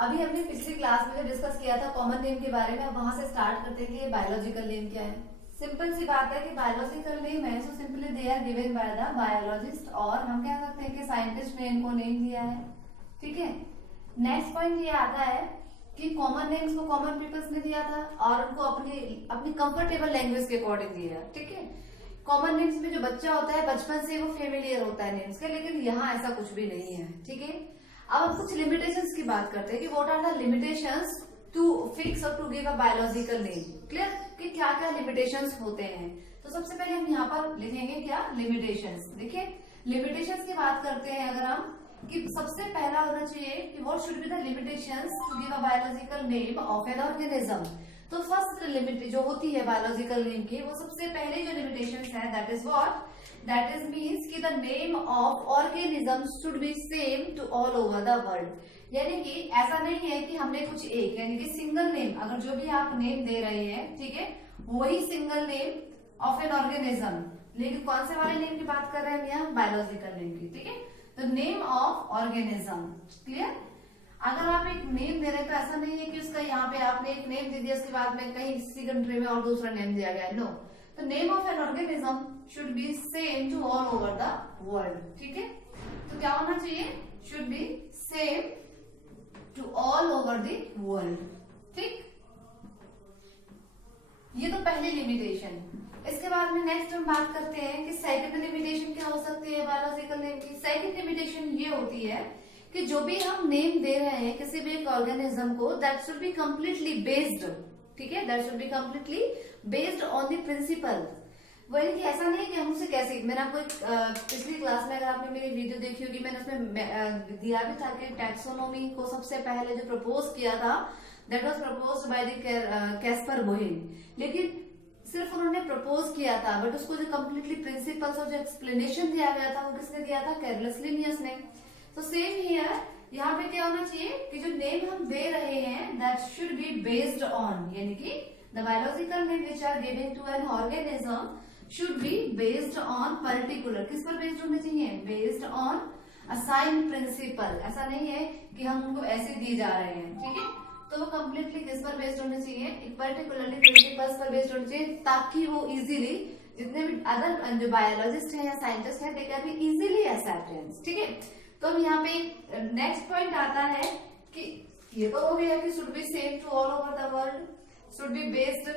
अभी हमने पिछली क्लास में जो डिस्कस किया था कॉमन नेम के बारे में, अब वहां से स्टार्ट करते हैं कि बायोलॉजिकल नेम क्या है। सिंपल सी बात है कि बायोलॉजिकल नेम है so simply they are given by the biologist, और हम कह सकते हैं कि साइंटिस्ट ने इनको नेम दिया है। ठीक है, नेक्स्ट पॉइंट ये आता है कि कॉमन नेम्स को कॉमन पीपल्स ने दिया था और उनको अपनी कंफर्टेबल लैंग्वेज के अकॉर्डिंग दिया। ठीक है, कॉमन नेम्स में जो बच्चा होता है बचपन से वो फेमिलियर होता है नेम्स के, लेकिन यहाँ ऐसा कुछ भी नहीं है। ठीक है, अब हम कुछ लिमिटेशंस की बात करते हैं कि what are the limitations to fix और to give a biological name. Clear कि क्या क्या लिमिटेशंस होते हैं। तो सबसे पहले हम यहाँ पर लिखेंगे क्या, लिमिटेशंस। देखिए लिमिटेशंस की बात करते हैं अगर हम, कि सबसे पहला होना चाहिए कि what should be the limitations to give a biological name of an organism. तो फर्स्ट लिमिट जो होती है बायोलॉजिकल नेम की, वो सबसे पहले जो लिमिटेशंस है that is what, that is means कि the name of organism should be same to all over the world. यानी कि ऐसा नहीं है कि हमने कुछ एक, यानी कि सिंगल नेम, अगर जो भी आप नेम दे रहे हैं, ठीक है, वही single name of an organism, लेकिन कौन से वाले नेम की बात कर रहे हैं हम यहाँ, बायोलॉजिकल नेम की। ठीक है, तो नेम ऑफ ऑर्गेनिज्म। क्लियर, अगर आप एक नेम दे रहे हैं तो ऐसा नहीं है कि उसका यहाँ पे आपने एक नेम दे दिया उसके बाद में कहीं किसी कंट्री में और दूसरा नेम दिया गया है, नो। तो name of an organism should be same to all over the world. ठीक है, तो क्या होना चाहिए, should be same to all over the world. ठीक, ये तो पहली लिमिटेशन। इसके बाद में नेक्स्ट हम बात करते हैं कि सेकंड लिमिटेशन क्या हो सकती है बायोलॉजिकल नेम की। सेकंड लिमिटेशन ये होती है कि जो भी हम नेम दे रहे हैं किसी भी एक ऑर्गेनिज्म को, that should be completely based, ठीक है, that should be completely based on the principle. वही कि ऐसा नहीं है कि हम उसे कैसे, मैंने आपको पिछली क्लास में अगर आपने मेरी वीडियो देखी होगी, मैंने उसमें दिया भी था कि टैक्सोनॉमी को सबसे पहले जो प्रपोज किया था that was proposed by the Caspar Boheme. लेकिन सिर्फ उन्होंने प्रपोज किया था, बट उसको जो कम्प्लीटली प्रिंसिपल्स और जो एक्सप्लेनेशन दिया गया था वो किसने दिया था, कैरलस लिनियस ने। तो सेम हियर, यहाँ पे क्या होना चाहिए कि जो नेम हम दे रहे हैं that should be based on, यानी कि the biological name which are given to an organism should be based on particular, किस पर बेस्ड होने चाहिए, बेस्ड ऑन असाइन प्रिंसिपल। ऐसा नहीं है कि हम उनको ऐसे दिए जा रहे हैं। ठीक है, तो वो कम्प्लीटली किस पर बेस्ड होने चाहिए, एक पर्टिकुलरली प्रिंसिपल्स पर बेस्ड होने चाहिए, ताकि वो इजीली जितने भी अदर जो बायोलॉजिस्ट है या साइंटिस्ट है they can be easily acceptance. ठीक है, तो अब यहाँ पे नेक्स्ट पॉइंट आता है कि ये तो हो गया कि should be same to all over the world, should be based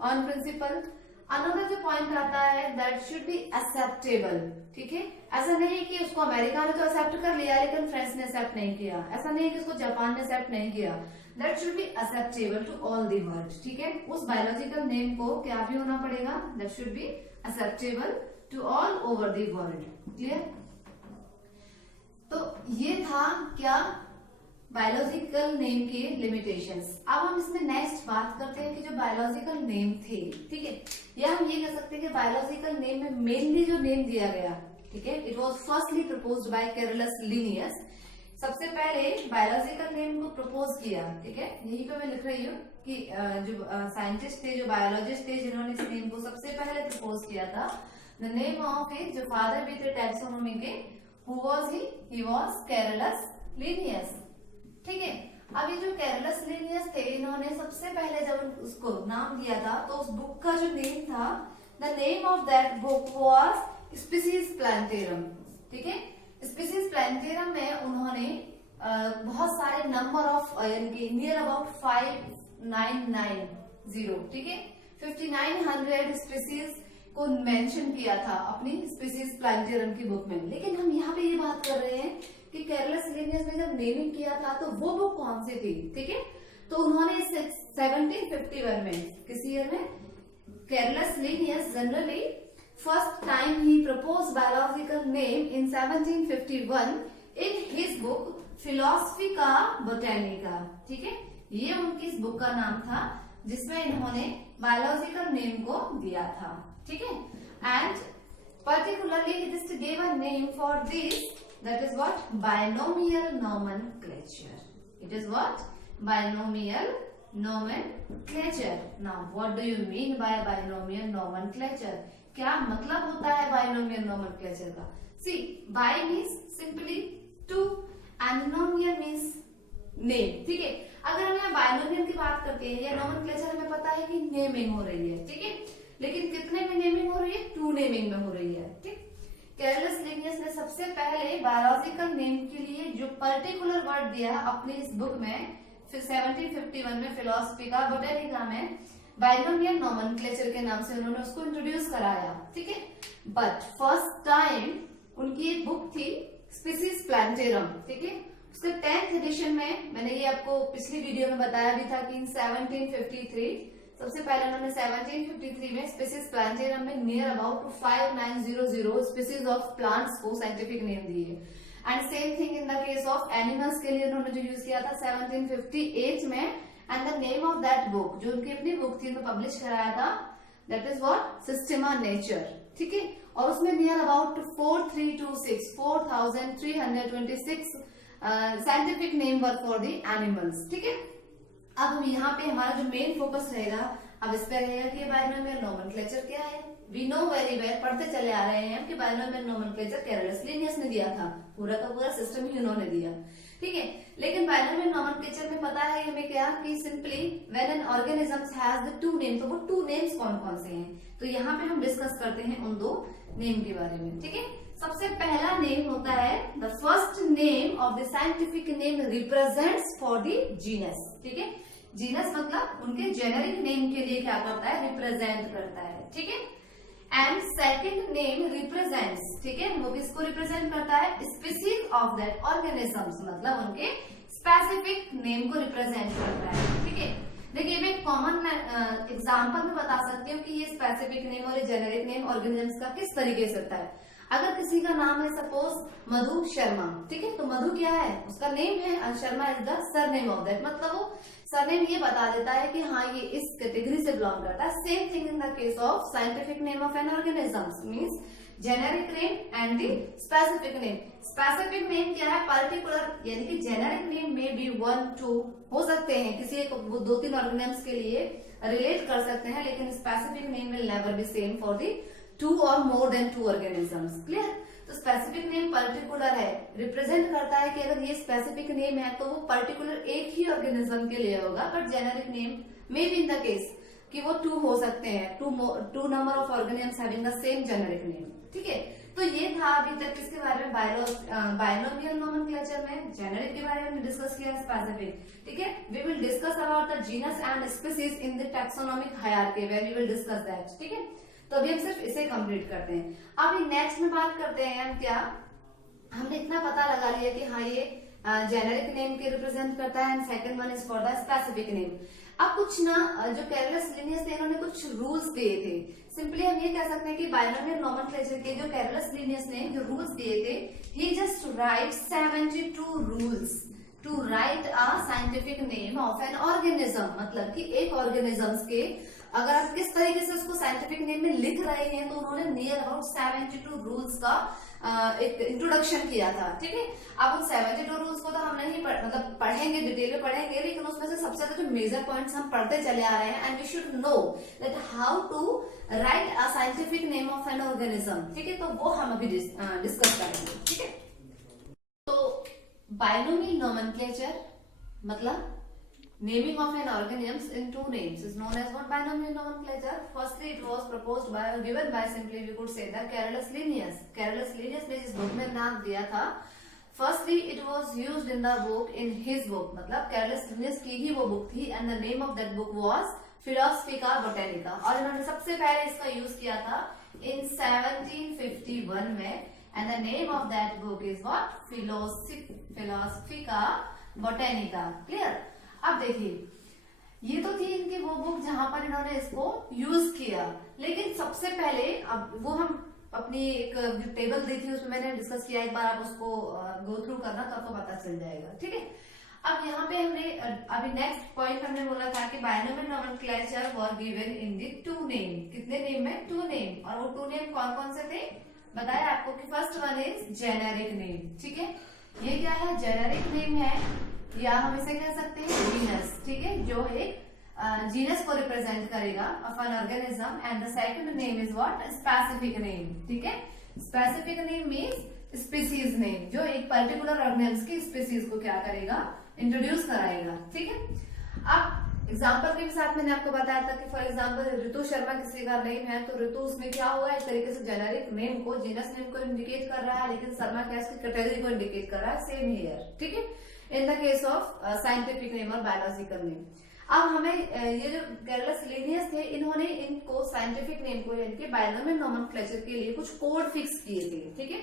on principle. Another जो पॉइंट आता है दैट शुड बी एक्सेप्टेबल। ठीक है, ऐसा नहीं है कि उसको अमेरिका ने तो एक्सेप्ट कर लिया लेकिन फ्रांस ने एक्सेप्ट नहीं किया, ऐसा नहीं है कि उसको जापान ने एक्सेप्ट नहीं किया, that should be acceptable to all the world. ठीक है, उस बायोलॉजिकल नेम को क्या भी होना पड़ेगा, that should be acceptable to all over the world. Clear, तो ये था क्या, बायोलॉजिकल नेम के लिमिटेशंस। अब हम इसमें नेक्स्ट बात करते हैं कि जो बायोलॉजिकल नेम थे, ठीक है, या हम ये कह सकते हैं कि बायोलॉजिकल नेम में मेनली जो नेम दिया गया, ठीक है, it was firstly proposed by Carlos Linnaeus. सबसे पहले बायोलॉजिकल नेम को प्रपोज किया। ठीक है, यही पे मैं लिख रही हूँ कि जो साइंटिस्ट थे, जो बायोलॉजिस्ट थे, जिन्होंने इस नेम को सबसे पहले प्रपोज किया था, द नेम ऑफ हिज जो फादर भी थे टैक्सोनॉमी के, who was he, he was Carlos Linnaeus. ठीक है, अब ये जो कैरलस लिनियस थे, इन्होंने सबसे पहले जब उसको नाम दिया था तो उस बुक का जो नेम था, the name of that book was species plantarum. ठीक है, स्पीसीज प्लांटेरम में उन्होंने बहुत सारे नंबर ऑफ, यानी कि नियर अबाउट 5990, ठीक है, 5900 स्पीसीज को मेंशन किया था अपनी स्पीसीज प्लांटेरम की बुक में। लेकिन हम यहाँ पे ये बात कर रहे हैं कि कैरलस लिनियस ने जब नेमिंग किया था तो वो बुक कौन सी थी। ठीक है, तो उन्होंने 1751 में, किस ईयर में, Carolus Linnaeus generally first time ही propose biological name in 1751 in his book Philosophia Botanica. ठीक है, ये उनकी इस बुक का नाम था जिसमें इन्होंने बायोलॉजिकल नेम को दिया था। ठीक है, and particularly he just gave a name for this, that is what, binomial nomenclature. It is what, binomial nomenclature. Now what do you mean by binomial nomenclature? क्या मतलब होता है binomial nomenclature का? See, bi means simply two and nomial means name, ठीक है। अगर हम यहाँ बायनोमियल की बात करते हैं या नोमेनक्लेचर, हमें पता है कि नेमिंग हो रही है, ठीक है, लेकिन कितने में नेमिंग हो रही है? 2 नेमिंग में हो रही है, ठीक। कैरलस लिनियस ने सबसे पहले बायोलॉजिकल नेम के लिए जो पर्टिकुलर वर्ड दिया अपनी इस बुक में, फिर 1751 में फिलोसफिका बोटेनिका में बाइनोमियल नोमेनक्लेचर के नाम से उन्होंने उसको इंट्रोड्यूस कराया, ठीक है। बट फर्स्ट टाइम उनकी एक बुक थी स्पीसीज प्लांटेरम, ठीक है। उसके 10th एडिशन में, मैंने ये आपको पिछली वीडियो में बताया भी था कि इन 1753 सबसे पहले उन्होंने 1753 में स्पीसीज प्लांटेरम में near about 5900 species of plants को साइंटिफिक नेम दिए। And same thing in the case of animals के लिए उन्होंने जो यूज किया था 1758 में, and the name of that book जो उनकी अपनी बुक थी उन्होंने पब्लिश कराया था, दैट इज व्हाट? सिस्टेमा नेचर, ठीक है। और उसमें near about 4326 scientific name work for the animals, ठीक है। अब हम यहाँ पे हमारा जो मेन फोकस रहेगा अब इस पे रहेगा कि बायनोमियल नोमेनक्लेचर क्या है। वी नो वेरी वेल, पढ़ते चले आ रहे हैं कि बायनोमियल नोमेनक्लेचर कैरलस लिनियस ने दिया था, पूरा का पूरा सिस्टम ही उन्होंने दिया, ठीक है। लेकिन बायनोमियल नोमेनक्लेचर में पता है हमें क्या कि simply when an organism has the 2 name, तो वो 2 नेम्स कौन कौन से हैं, तो यहाँ पे हम डिस्कस करते हैं उन 2 नेम के बारे में, ठीक है। सबसे पहला नेम होता है the first name of the scientific name represents for the genus, ठीक है। जीनस मतलब उनके जेनेरिक नेम के लिए क्या करता है? रिप्रेजेंट करता है, ठीक है। एंड सेकंड नेम रिप्रेजेंट्स, ठीक है, वो किसको रिप्रेजेंट करता है? स्पीसीज ऑफ दैट ऑर्गेनिजम्स, मतलब उनके स्पेसिफिक नेम को रिप्रेजेंट करता है, ठीक है। देखिए मैं कॉमन एग्जांपल में बता सकती हूँ कि ये स्पेसिफिक नेम और ये जेनेरिक नेम ऑर्गेनिजम्स का किस तरीके से होता है। अगर किसी का नाम है सपोज मधु शर्मा, ठीक है, तो मधु क्या है? उसका नेम है, और Sharma is the surname of that, मतलब वो सरनेम ये बता देता है कि हाँ ये इस कैटेगरी से बिलोंग करता है। Same thing in the case of scientific name of an organism, means generic name and the specific name. Specific name क्या है? पर्टिकुलर, यानी कि जेनेरिक नेम में भी 1 2 हो सकते हैं, किसी एक 2-3 ऑर्गेनिजम्स के लिए रिलेट कर सकते हैं, लेकिन specific name will never be same for the 2 or more than 2 organisms, clear. तो स्पेसिफिक नेम पर्टिकुलर है, रिप्रेजेंट करता है कि अगर ये स्पेसिफिक नेम है तो वो पर्टिकुलर एक ही ऑर्गेनिज्म के लिए होगा, but generic name may B in the case कि वो 2 हो सकते हैं, 2 number of organisms having the same generic name, ठीक है। तो ये था अभी तक किसके बारे में? बायनोमियल नोमेनक्लेचर में जेनेरिक के बारे में डिस्कस किया, स्पेसिफिक, ठीक है। We will discuss about the genus and species in the taxonomic hierarchy, where we will discuss that, ठीक है। तो अभी हम सिर्फ इसे कंप्लीट करते हैं। अभी नेक्स्ट में बात करते हैं हम क्या, हमने इतना पता लगा लिया कि हाँ ये जेनेरिक नेम के रिप्रेजेंट करता है, and second one is for the specific name. अब कुछ ना जो कैरलस लिनियस थे इन्होंने कुछ रूल्स दिए थे। सिंपली हम ये कह सकते हैं कि बायनोमियल नोमेनक्लेचर के जो कैरलस लिनियस ने जो रूल्स दिए थे, he just write 72 rules to write a scientific name of an organism, मतलब कि एक ऑर्गेनिजम्स के अगर आप किस तरीके से उसको साइंटिफिक नेम में लिख रहे हैं, तो उन्होंने नियर अबाउट 72 रूल्स का एक इंट्रोडक्शन किया था, ठीक है। अब उन 72 रूल्स को तो हम नहीं मतलब पढ़ेंगे, डिटेल में पढ़ेंगे, लेकिन उसमें से सबसे ज्यादा जो मेजर पॉइंट्स हम पढ़ते चले आ रहे हैं, and we should know that how to write a scientific name of an organism, ठीक है। तो वो हम अभी डिस्कस करेंगे, ठीक है। तो बायनोमियल नोमेनक्लेचर मतलब naming of an organism in 2 names is known as what? Binomial nomenclature. Firstly, it was proposed by or given by, simply we could say that Carolus Linnaeus. Carolus Linnaeus ने इस book में नाम दिया था। Firstly, it was used in the book, in his book, मतलब Carolus Linnaeus की ही वो book थी, and the name of that book was Philosophica Botanica, और इन्होंने सबसे पहले इसका यूज किया था in 1751 में, and the name of that book is what? Philosophica Botanica, clear? अब देखिए ये तो थी इनकी वो बुक जहां पर इन्होंने इसको यूज किया, लेकिन सबसे पहले अब वो हम अपनी एक जो टेबल दी थी उसमें मैंने डिस्कस किया, एक बार आप उसको गो थ्रू करना तो आपको पता चल जाएगा, ठीक है। अब यहाँ पे हमने अभी नेक्स्ट पॉइंट हमने बोला था कि binomial nomenclature were given in the 2 name, कितने नेम में? 2 नेम, और वो 2 नेम कौन कौन से थे बताया आपको कि first one is generic name, ठीक है। ये क्या है? जेनेरिक नेम है, या हम इसे कह सकते हैं जीनस, ठीक है, जो एक जीनस को रिप्रेजेंट करेगा of an organism, and the second name is what? Specific name, ठीक है। Specific name means species name, जो एक पर्टिकुलर ऑर्गेनिज्म की स्पीसीज को क्या करेगा, इंट्रोड्यूस कराएगा। ठीक है, अब एग्जाम्पल के साथ मैंने आपको बताया था कि फॉर एग्जाम्पल ऋतु शर्मा किसी का नेम है, तो ऋतु उसमें क्या हुआ, एक तरीके से जेनेरिक नेम को, जीनस नेम को इंडिकेट कर रहा है, लेकिन शर्मा क्या इसकी कैटेगरी को इंडिकेट कर रहा है। सेम हियर, ठीक है, इन the case of scientific name और बायोलॉजिकल नेम। अब हमें ये जो कैरलस लिनियस थे, इन्होंने इनको साइंटिफिक नेम को यानी कि बायनोमियल नोमेनक्लेचर के लिए कुछ कोड फिक्स किए थे। ठीक है,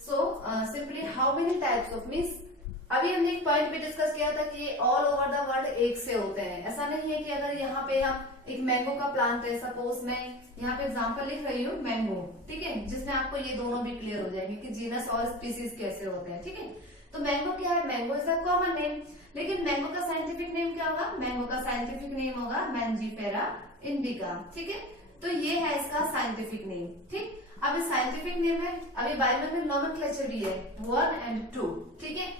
so simply how many types of means, अभी हमने एक पॉइंट पे डिस्कस किया था कि ऑल ओवर द वर्ल्ड एक से होते हैं। ऐसा नहीं है कि अगर यहाँ पे हम एक मैंगो का प्लांट है, सपोज मैं यहाँ पे एग्जांपल लिख रही हूँ मैंगो, ठीक है, जिसमें आपको ये दोनों भी क्लियर हो जाएंगे कि जीनस और स्पीसीज कैसे होते हैं। ठीक है, तो मैंगो क्या है, mango is a common name, लेकिन मैंगो का साइंटिफिक नेम क्या होगा, मैंगो का साइंटिफिक नेम होगा मैंजीफेरा इंडिका। ठीक है, तो ये है इसका साइंटिफिक नेम। ठीक, अब साइंटिफिक नेम है, अभी बायोलॉजिकल नोमेनक्लेचर भी है 1 and 2। ठीक है,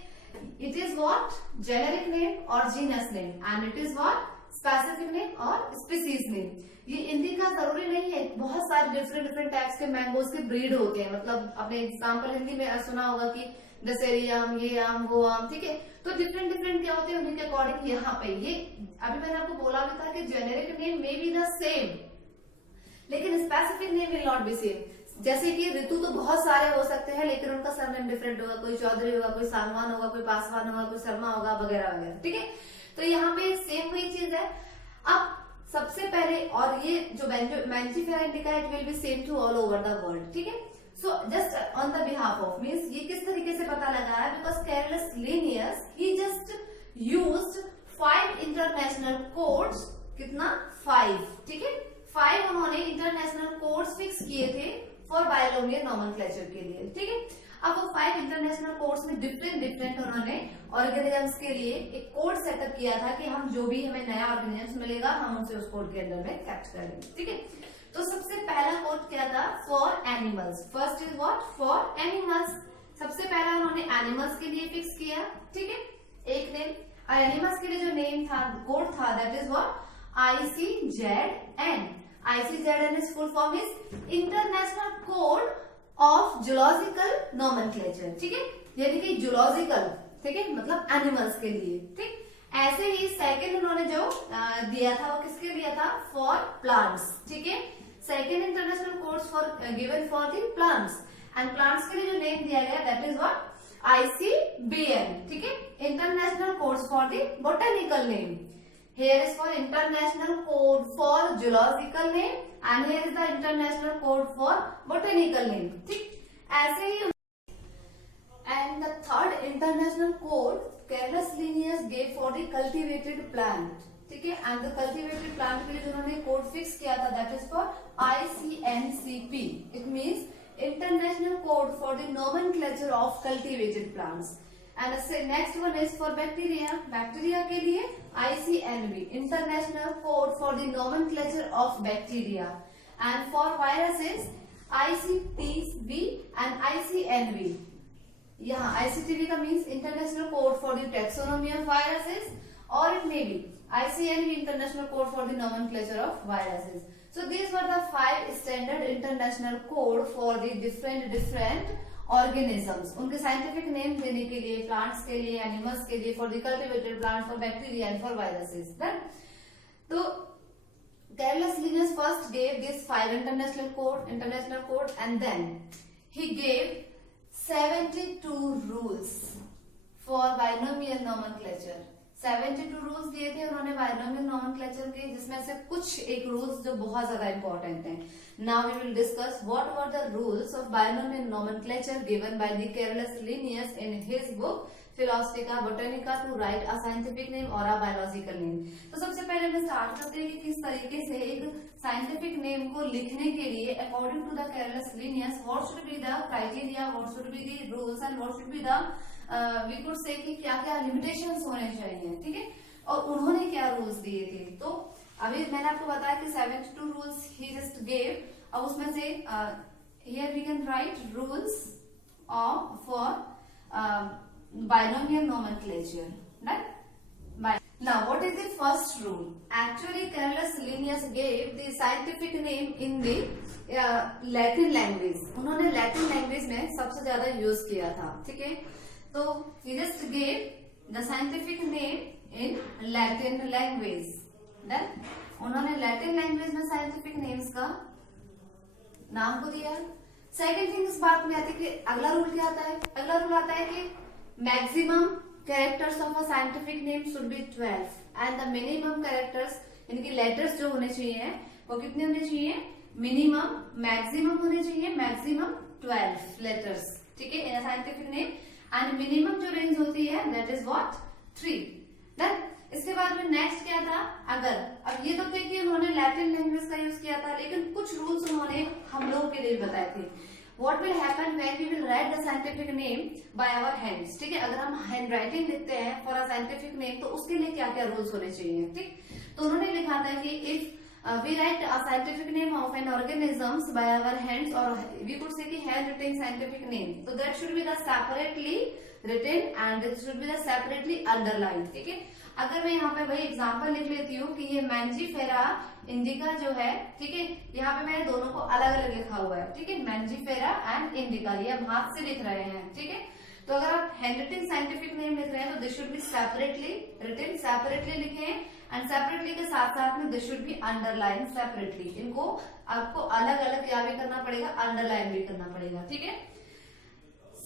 it is what, generic name और genus name, and it is what, specific name और स्पीसीज नेम। ये इंडिका जरूरी नहीं है, बहुत सारे डिफरेंट टाइप्स के मैंगोज के ब्रीड होते हैं। मतलब आपने एग्जाम्पल हिंदी में सुना होगा कि दशहरी आम, ये आम, वो आम। ठीक है, तो डिफरेंट क्या होते हैं, उन्हीं के अकॉर्डिंग यहाँ पे ये अभी मैंने आपको बोला भी था कि generic name may be the same, लेकिन specific name will not be same. जैसे कि ऋतु तो बहुत सारे हो सकते हैं, लेकिन उनका सरनेम डिफरेंट होगा, कोई चौधरी होगा, कोई सांगवान होगा, कोई पासवान होगा, कोई शर्मा होगा, वगैरह वगैरह। ठीक है, तो यहाँ पे सेम वही चीज है। अब सबसे पहले, और ये जो Mangifera indica it will be same to all over the world. ठीक है, so just on the behalf of means, ये किस तरीके से पता लगा है, बिकॉज कैरलस लिनियस ही जस्ट यूज्ड 5 इंटरनेशनल कोड्स, कितना 5। ठीक है, 5 उन्होंने इंटरनेशनल कोड्स फिक्स किए थे फॉर बायोलॉजिकल नोमेनक्लेचर के लिए। ठीक है, अब वो 5 इंटरनेशनल कोड्स में डिफरेंट उन्होंने ऑर्गेनिजम्स के लिए एक कोड सेटअप किया था कि हम जो भी हमें नया ऑर्गेनिजम्स मिलेगा हम उसे उस कोड के अंदर में कैप्चर करेंगे। ठीक है, तो सबसे पहला कोड क्या था, for animals. First is what, for animals. सबसे पहला उन्होंने एनिमल्स के लिए फिक्स किया। ठीक है, एक नेम, एनिमल्स के लिए जो नेम था, कोड था, that is what, ICZN। ICZN is full form is international code of zoological nomenclature. ठीक है, यानी कि जूलॉजिकल, ठीक है, मतलब एनिमल्स के लिए। ठीक, ऐसे ही सेकंड उन्होंने जो दिया था वो किसके दिया था, फॉर प्लांट्स। ठीक है, second international codes for given for the plants, and plants के लिए जो नेम दिया गया दैट इज व्हाट, ICBN। ठीक है, international codes for the botanical name. Here is for international code for zoological name and here is the international code for botanical name. ठीक, ऐसे ही। And the third international code Carolus Linnaeus gave for the cultivated plant. ठीक है, and the cultivated plant के लिए जो उन्होंने code fix किया था that is for ICNCP. It means International Code for the Nomenclature of Cultivated Plants. And the next one is for bacteria. Bacteria के लिए ICNV, International Code for the Nomenclature of Bacteria. And for viruses ICTV and ICNV. यहाँ ICTV का means International Code for the Taxonomy of Viruses, or it may be ICNV, International Code for the Nomenclature of Viruses. So these were the 5 standard international code for the different organisms, उनके scientific name देने के लिए, plants के लिए, animals के लिए, for the cultivated plant, for bacteria and for viruses. तो Carolus Linnaeus first gave this 5 international code and then he gave 72 rules for binomial nomenclature. 72 rules दिए थे उन्होंने बाइनोमियल नोमेनक्लेचर के, जिसमें से कुछ एक रूल्स जो बहुत ज्यादा इंपॉर्टेंट हैं। Now we will discuss what were the rules of binomial nomenclature given by the Carolus Linnaeus in his book Philosophica Botanica to write a scientific name or a biological name. तो सबसे पहले हम start करते हैं कि किस तरीके से एक साइंटिफिक नेम को लिखने के लिए according to the Carolus Linnaeus what should be the criteria, what should be the rules and what should be the we could say कि क्या क्या limitations होने चाहिए। ठीक है, और उन्होंने क्या रूल्स दिए थे। तो अभी मैंने आपको बताया कि 72 रूल्स ही जस्ट गेव। अब उसमें से here we can write rules for binomial nomenclature. Now, what is the first rule? Actually, Carolus Linnaeus gave the scientific name in the Latin language. उन्होंने Latin language में सबसे ज्यादा यूज किया था, ठीक है? तो he just gave the scientific name in Latin language. Then उन्होंने Latin language में scientific names का नाम को दिया. सेकेंड थिंग इस बात में आती है कि अगला रूल क्या आता है? अगला रूल आता है कि maximum characters of a scientific name should B 12 and the minimum characters, इनकी लेटर्स जो होने चाहिए वो कितने होने चाहिए? मिनिमम, मैक्सिमम होने चाहिए मैक्सिमम 12 लेटर्स, ठीक है, in a scientific name. And minimum जो रेंज होती है दैट इज व्हाट? 3. देन इसके बाद में नेक्स्ट क्या था? अगर अब ये तो थे कि उन्होंने लैटिन लैंग्वेज का यूज किया था, लेकिन कुछ रूल्स उन्होंने हम लोगों के लिए बताए थे. What will happen when we will write the scientific name by our hands? ठीक है, अगर हम हैंड राइटिंग लिखते हैं फॉर अ साइंटिफिक नेम तो उसके लिए क्या क्या रूल्स होने चाहिए, ठीक? तो उन्होंने लिखा था कि if we write a scientific name of an organisms by our hands और वी कुड से कि हैंड रिटन साइंटिफिक नेम, तो that should be the separately written and it should be the separately underline, ठीक है. अगर मैं यहाँ पे वही एग्जांपल लिख लेती हूँ कि ये मैंजीफेरा इंडिका जो है, ठीक है, यहाँ पे मैंने दोनों को अलग अलग लिखा हुआ है, ठीक है, मैंजीफेरा एंड इंडिका, ये हम हाथ से लिख रहे हैं, ठीक है. तो अगर आप हैंड रिटन साइंटिफिक नेम लिख रहे हैं तो this should be separately written, separately लिखें एंड सेपरेटली के साथ साथ में this should be underline separately. इनको आपको अलग अलग क्या भी करना पड़ेगा? अंडरलाइन भी करना पड़ेगा, ठीक है.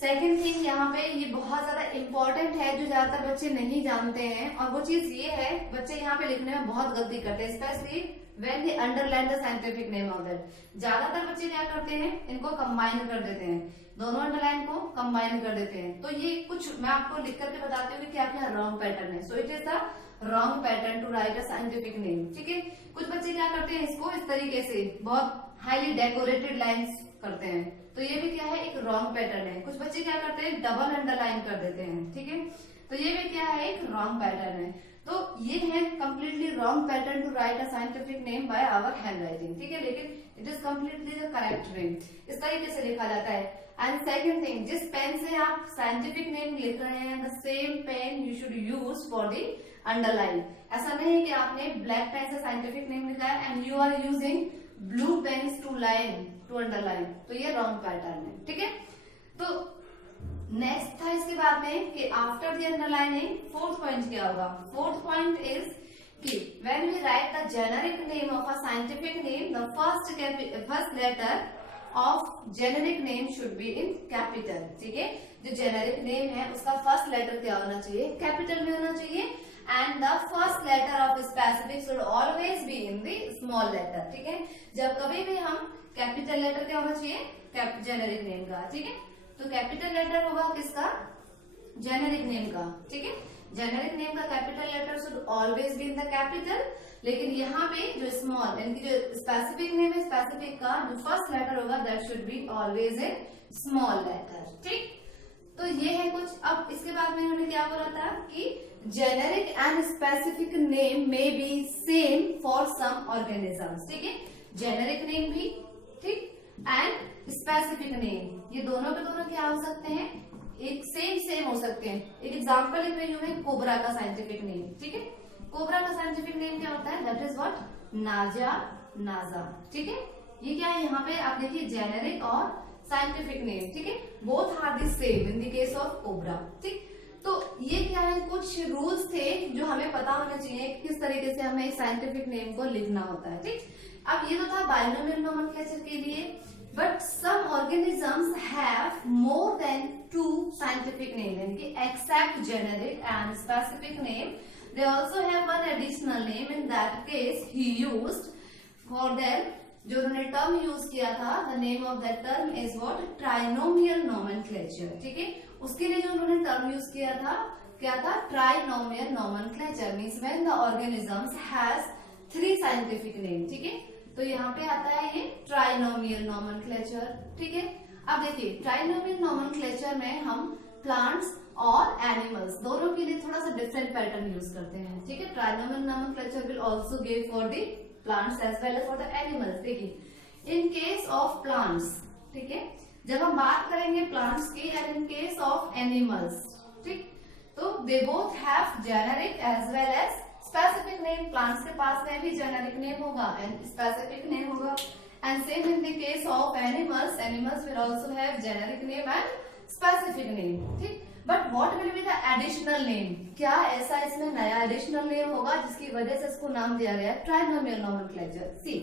सेकेंड थिंग यहाँ पे ये बहुत ज्यादा इंपॉर्टेंट है जो ज्यादातर बच्चे नहीं जानते हैं, और वो चीज ये है बच्चे यहाँ पे लिखने में बहुत गलती करते हैं, specially when they underline the scientific name of that. ज्यादातर बच्चे क्या करते हैं? इनको कंबाइन कर देते हैं, दोनों अंडरलाइन को कंबाइन कर देते हैं. तो ये कुछ मैं आपको लिख करके बताती हूँ कि क्या क्या रॉन्ग पैटर्न है. So it is the wrong pattern to write a scientific name, ठीक है. कुछ बच्चे क्या करते हैं? इसको इस तरीके से बहुत हाईली डेकोरेटेड लाइन्स करते हैं, तो ये भी क्या है? एक रॉन्ग पैटर्न है. कुछ बच्चे क्या करते हैं? डबल अंडरलाइन कर देते हैं, ठीक है, तो ये भी क्या है? एक रॉन्ग पैटर्न है. तो ये है completely wrong pattern to write a scientific name by our hand writing, ठीक है, लेकिन it is completely the correct way. इस तरीके से लिखा जाता है. एंड सेकेंड थिंग, जिस पेन से आप साइंटिफिक नेम लिख रहे हैं the same pen you should use for the underline. ऐसा नहीं है कि आपने ब्लैक पेन से साइंटिफिक नेम लिखा है and you are using blue pains to line to underline, तो ये रॉन्ग पैटर्न है, ठीक है. तो नेक्स्ट था इसके बाद में कि after the underlining fourth point क्या होगा? फोर्थ पॉइंट इज कि when we write the generic name of a scientific name the first letter of generic name should be in capital, ठीक है. जो जेनेरिक नेम है उसका फर्स्ट लेटर क्या होना चाहिए? कैपिटल में होना चाहिए. And the first letter of specific should always be in the small letter, ठीक है. जब कभी भी हम कैपिटल लेटर क्या होना चाहिए? जेनेरिक नेम का, ठीक है. तो कैपिटल लेटर होगा किसका? जेनेरिक नेम का, ठीक है. जेनेरिक नेम का capital letter should always be in the capital, लेकिन यहाँ पे जो स्मॉल यानी कि जो स्पेसिफिक नेम है, स्पेसिफिक का जो फर्स्ट लेटर होगा that should be always a small letter, ठीक. तो ये है कुछ. अब इसके बाद में इन्होंने क्या बोला था कि generic and specific name may be same for some organisms, ठीक है. जेनेरिक नेम भी, ठीक, एंड स्पेसिफिक नेम, ये दोनों के दोनों क्या हो सकते हैं? एक सेम हो सकते हैं. एक एग्जांपल लिख रही हूं मैं, कोबरा का साइंटिफिक नेम, ठीक है. कोबरा का साइंटिफिक नेम क्या होता है? That is what? नाजा, ठीक है. ये क्या है? यहाँ पे आप देखिए जेनेरिक और साइंटिफिक नेम, ठीक है, both are the same in the case of cobra, ठीक. तो ये क्या है? कुछ रूल्स थे जो हमें पता होना चाहिए किस तरीके से हमें साइंटिफिक नेम को लिखना होता है, ठीक. अब ये तो था बाइनोमियल नोमेनक्लेचर के लिए, but some organisms have more than 2 scientific name, यानी कि except generic and specific name they also have one additional name. In that case he used for them, जो उन्होंने टर्म यूज किया था, the name of that term is what? Trinomial nomenclature, ठीक है. उसके लिए जो उन्होंने टर्म यूज किया था क्या था? Trinomial nomenclature means when the organisms has 3 scientific name, ठीक है. तो यहाँ पे आता है ये ट्राइनोमियल नोमेनक्लेचर, ठीक है. अब देखिए ट्राइनोमियल नोमेनक्लेचर में हम प्लांट्स और एनिमल्स दोनों के लिए थोड़ा सा डिफरेंट पैटर्न यूज करते हैं, ठीक है. Trinomial nomenclature will also give for the plants as well as for the animals. देखिए इन केस ऑफ प्लांट्स, ठीक है, जब हम बात करेंगे प्लांट्स की, and in case of animals, ठीक, तो they both have generic as well as specific name. Plants के पास में भी जेनेरिक नेम होगा एंड स्पेसिफिक नेम होगा. And same in the case of animals, animals will also have generic name and specific name. ठीक. But what will be the additional name? क्या ऐसा इसमें नया एडिशनल नेम होगा जिसकी वजह से इसको नाम दिया गया है trinomial nomenclature? See,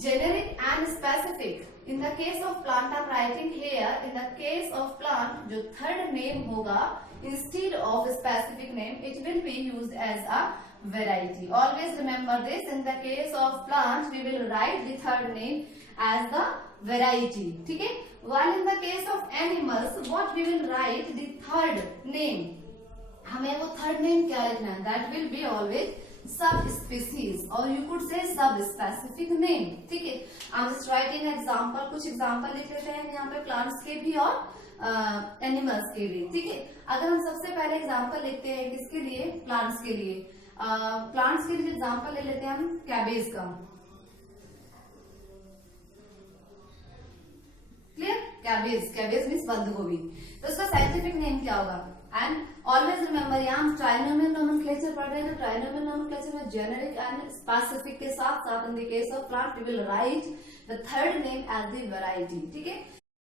generic and specific. In the case of plant, I'm writing here. In the case of plant, जो third name होगा instead of specific name, it will be used as a variety. Always remember this. In the case of plant, we will write the third name as the variety. ठीक है? While in the case of animals, what we will write the third name. हमें वो third name क्या लिखना है? That will be always sub species और you could say सब specific name. ठीक है. I am writing example. कुछ एग्जांपल लिख लेते हैं यहाँ पे प्लांट्स के भी और एनिमल्स के भी. ठीक है. अगर हम सबसे पहले एग्जांपल लिखते हैं किसके लिए? प्लांट्स के लिए. प्लांट्स के लिए एग्जांपल ले लेते हैं हम कैबेज का. क्लियर? कैबेज. कैबेज मीन्स बंद गोभी. तो उसका साइंटिफिक नेम क्या होगा? एंड ऑलवेज रिमेंबर, यहाँ हम ट्राइनोमियल नोमेनक्लेचर पढ़ रहे हैं. तो ट्राइनोमियल नोमेनक्लेचर में जेनेरिक एंड स्पेसिफिक के साथ साथ in the case of plant we will write the third name as the variety. ठीक है.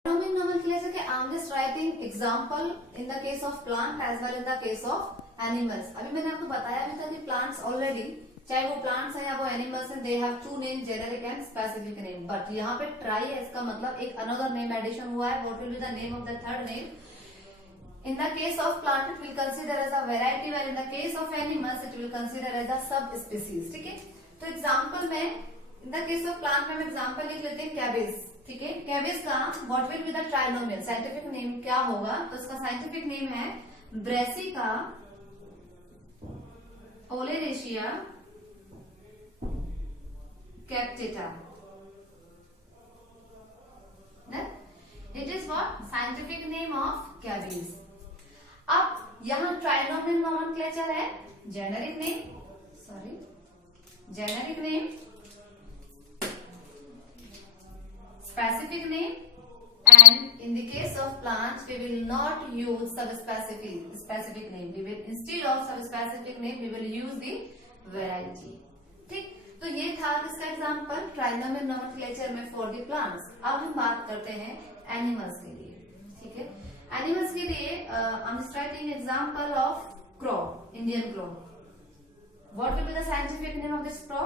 ट्राइनोमियल नोमेनक्लेचर के I am just writing example in the case of plant as well in the case of animals. अभी मैंने आपको बताया भी था कि प्लांट्स ऑलरेडी, चाहे वो प्लांट्स हैं या वो एनिमल्स हैं, they have two name, generic and specific name. But यहाँ पे ट्राई है, इसका मतलब एक अनदर नेम एडिशन हुआ है. What will be the name of the third name? In the case of plant, it will consider as a variety, while in the case of animals, it will consider as a subspecies. ठीक है. तो example में in the case of plant में हम example लिख लेते हैं cabbage. ठीक है. कैबेज का what will be the trinomial scientific name क्या होगा? तो उसका साइंटिफिक नेम है Brassica oleracea capitata. It is what scientific name of cabbage. अब यहाँ ट्राइनोमियल नोमेनक्लेचर है. Generic name, sorry, generic name, specific name, and in the case of plants we will not use sub specific name. We will instead of sub specific name we will use the variety. ठीक. तो ये था इसका example trinomial nomenclature में for the plants. अब हम बात करते हैं एनिमल्स के लिए. ठीक है. एनिमल्स के लिए I am writing example of क्रॉ, Indian क्रॉ. What will be the scientific name of this क्रॉ?